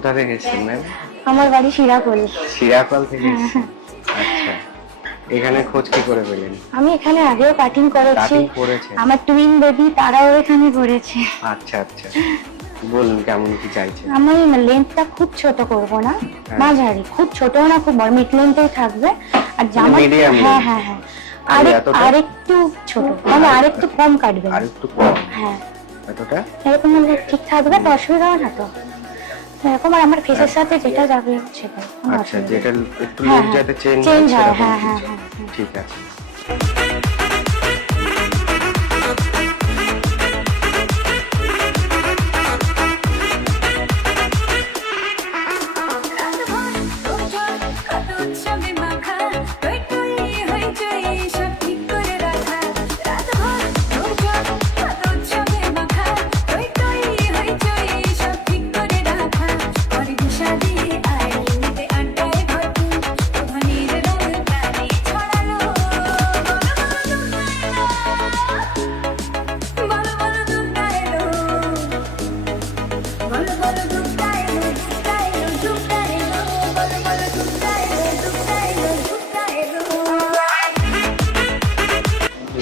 কোথা থেকে এসেছেন ম্যাম? আমার বাড়ি শিরাকোল। শিরাকল থেকে এসেছেন? আচ্ছা, এখানে খোঁজ কি করে পেলেন? আমি এখানে আগেও কাটিং করেছি। কাটিং করেছে? আমার টুইন বেবি তারাও এখানে করেছে। আচ্ছা আচ্ছা, বলুন কেমন কি চাইছেন? আমি লেন্থটা খুব ছোট করব না, মাঝারি, খুব ছোট না খুব বড়, মিড লেন্থেই থাকবে। আর জামা মিডিয়াম? হ্যাঁ হ্যাঁ হ্যাঁ, আরেকটু ছোট মানে আরেকটু কম কাটবেন। আরেকটু কম? হ্যাঁ। এতটা এরকম হলে ঠিক থাকবে তো, অসুবিধা হবে না তো? এরকম আর আমার ফেসের সাথে যেটা যাবে সেটা। আচ্ছা, যেটা একটু লুক যাতে চেঞ্জ হয়। হয়। হ্যাঁ হ্যাঁ হ্যাঁ, ঠিক আছে।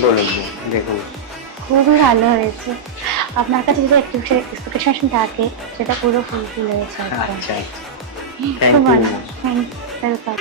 বলুন, দেখুন খুবই ভালো হয়েছে। আপনার কাছে যদি একটু এক্সপেকটেশন থাকে সেটা পুরো ফুলফিল হয়েছে। আচ্ছা, খুব ভালো, থ্যাংক ইউ।